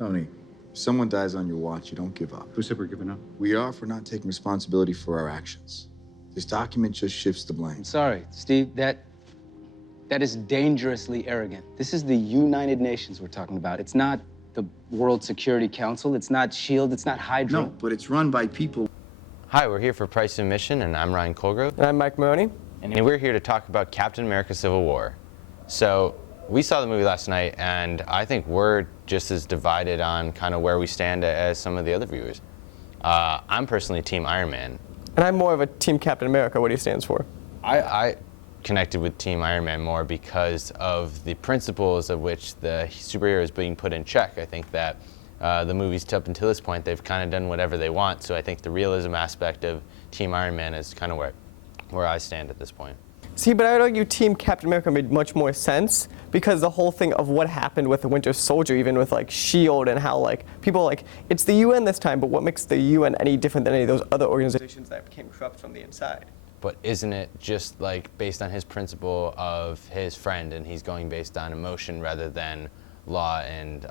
Tony, if someone dies on your watch, you don't give up. Who said we're giving up? We are for not taking responsibility for our actions. This document just shifts the blame. I'm sorry, Steve. That is dangerously arrogant. This is the United Nations we're talking about. It's not the World Security Council. It's not SHIELD. It's not Hydra. No, but it's run by people. Hi, we're here for Price of Admission, and I'm Ryan Colgrove. And I'm Mike Maroney. And we're here to talk about Captain America Civil War. So, we saw the movie last night, and I think we're just as divided on kind of where we stand as some of the other viewers. I'm personally Team Iron Man. And I'm more of a Team Captain America, what he stands for. I connected with Team Iron Man more because of the principles of which the superhero is being put in check. I think that the movies up until this point, they've kind of done whatever they want, so I think the realism aspect of Team Iron Man is kind of where I stand at this point. See, but I would argue Team Captain America made much more sense because the whole thing of what happened with the Winter Soldier, even with like SHIELD and how like people like, it's the UN this time, but what makes the UN any different than any of those other organizations that became corrupt from the inside? But isn't it just like based on his principle of his friend, and he's going based on emotion rather than law and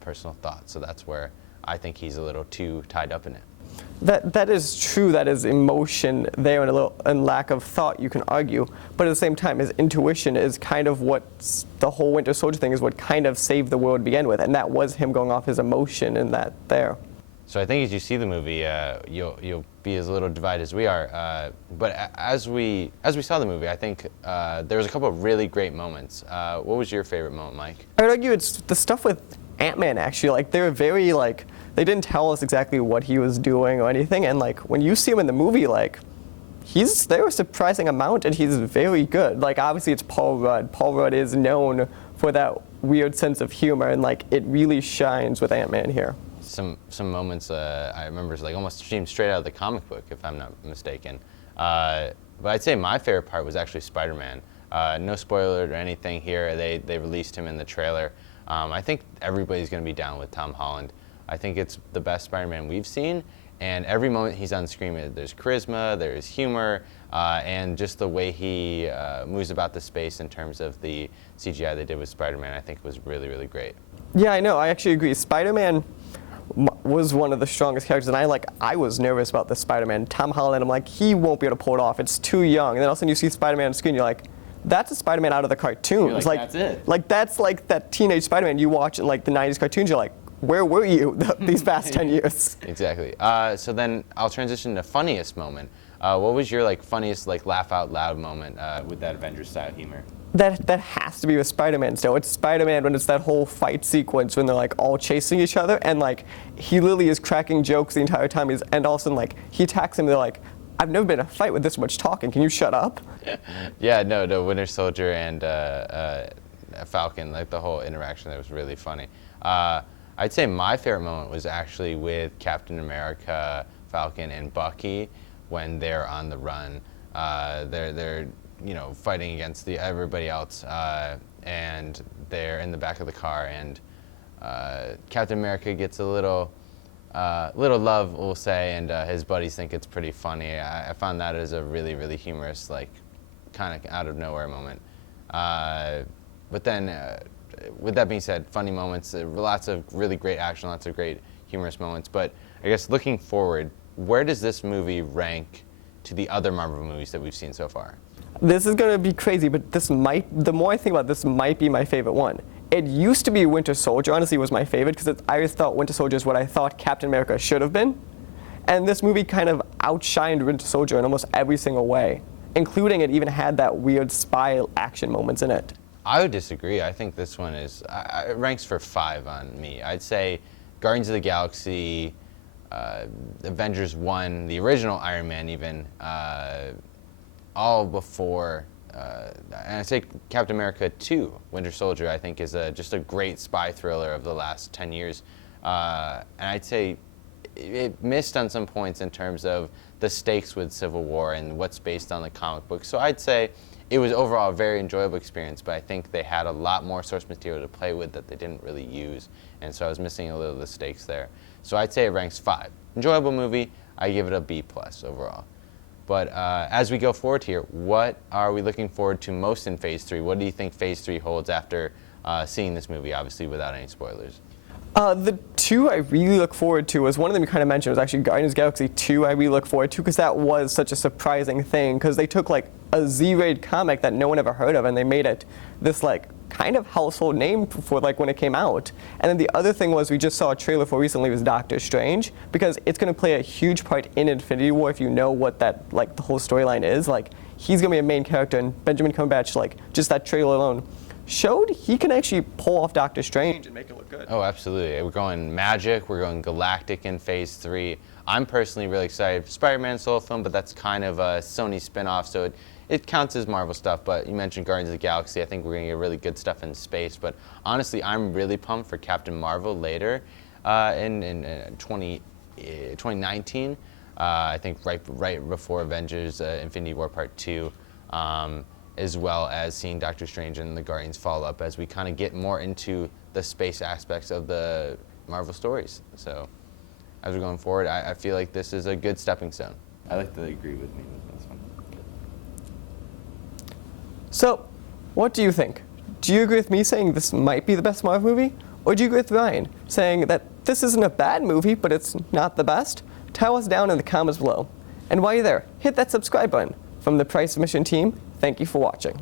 personal thought? So that's where I think he's a little too tied up in it. That is true. That is emotion there and lack of thought, you can argue. But at the same time, his intuition is kind of what the whole Winter Soldier thing is, what kind of saved the world to begin with, and that was him going off his emotion and that there. So I think as you see the movie, you'll be as little divided as we are. But as we saw the movie, I think there was a couple of really great moments. What was your favorite moment, Mike? I would argue it's the stuff with AntMan, actually. Like, they were very, like, they didn't tell us exactly what he was doing or anything, and, like, when you see him in the movie, like, there a surprising amount, and he's very good. Like, obviously, it's Paul Rudd. Paul Rudd is known for that weird sense of humor, and, like, it really shines with AntMan here. Some moments I remember like almost seemed straight out of the comic book, if I'm not mistaken. But I'd say my favorite part was actually Spider-Man. No spoiler or anything here. They released him in the trailer. I think everybody's going to be down with Tom Holland. I think it's the best Spider-Man we've seen, and every moment he's on screen, there's charisma, there's humor, and just the way he moves about the space in terms of the CGI they did with Spider-Man, I think was really, really great. Yeah, I know. I actually agree. Spider-Man was one of the strongest characters, and I was nervous about the Spider-Man. Tom Holland, I'm like, he won't be able to pull it off. It's too young. And then all of a sudden you see Spider-Man on the screen, you're like, that's a Spider-Man out of the cartoons. Like, that's it. Like, that's like that teenage Spider-Man you watch in like the 90s cartoons, you're like, where were you these past 10 years? Exactly. So then I'll transition to funniest moment. What was your like funniest like laugh out loud moment with that Avengers style humor? That has to be with Spider-Man still. It's Spider-Man when it's that whole fight sequence when they're like all chasing each other, and like he literally is cracking jokes the entire time. And all of a sudden like he attacks him, they're like, I've never been in a fight with this much talking. Can you shut up? Yeah, no, Winter Soldier and Falcon, like the whole interaction, that was really funny. I'd say my favorite moment was actually with Captain America, Falcon, and Bucky when they're on the run. They're fighting against everybody else, and they're in the back of the car, and Captain America gets a little love, we'll say, and his buddies think it's pretty funny. I found that as a really, really humorous, like, kind of out of nowhere moment. But then, with that being said, funny moments, lots of really great action, lots of great humorous moments. But I guess looking forward, where does this movie rank to the other Marvel movies that we've seen so far? This is going to be crazy, but the more I think about it, this might be my favorite one. It used to be Winter Soldier, honestly, was my favorite, because I always thought Winter Soldier is what I thought Captain America should have been. And this movie kind of outshined Winter Soldier in almost every single way, including it even had that weird spy action moments in it. I would disagree. I think this one it ranks for 5 on me. I'd say Guardians of the Galaxy, Avengers 1, the original Iron Man even, all before, and I'd say Captain America 2, Winter Soldier, I think is just a great spy thriller of the last 10 years. And I'd say it missed on some points in terms of the stakes with Civil War and what's based on the comic book. So I'd say it was overall a very enjoyable experience, but I think they had a lot more source material to play with that they didn't really use, and so I was missing a little of the stakes there. So I'd say it ranks 5. Enjoyable movie, I give it a B+ overall. But as we go forward here, what are we looking forward to most in Phase 3? What do you think Phase 3 holds after seeing this movie, obviously without any spoilers? The two I really look forward to was one of them you kind of mentioned was actually Guardians of the Galaxy 2 I really look forward to because that was such a surprising thing because they took like a Z-rated comic that no one ever heard of and they made it this like kind of household name for like when it came out. And then the other thing was we just saw a trailer for recently was Doctor Strange because it's going to play a huge part in Infinity War if you know what that like the whole storyline is. Like he's going to be a main character and Benjamin Cumberbatch like just that trailer alone showed he can actually pull off Doctor Strange and make it look good. Oh, absolutely. We're going magic. We're going galactic in Phase 3. I'm personally really excited for Spider-Man solo film, but that's kind of a Sony spin-off, so it counts as Marvel stuff. But you mentioned Guardians of the Galaxy. I think we're going to get really good stuff in space. But honestly, I'm really pumped for Captain Marvel later in 2019. I think right before Avengers Infinity War Part 2. As well as seeing Doctor Strange and the Guardians follow up as we kind of get more into the space aspects of the Marvel stories. So as we're going forward, I feel like this is a good stepping stone. I like to agree with me with this one. So, what do you think? Do you agree with me saying this might be the best Marvel movie? Or do you agree with Ryan saying that this isn't a bad movie, but it's not the best? Tell us down in the comments below. And while you're there, hit that subscribe button. From the Price Mission team, thank you for watching.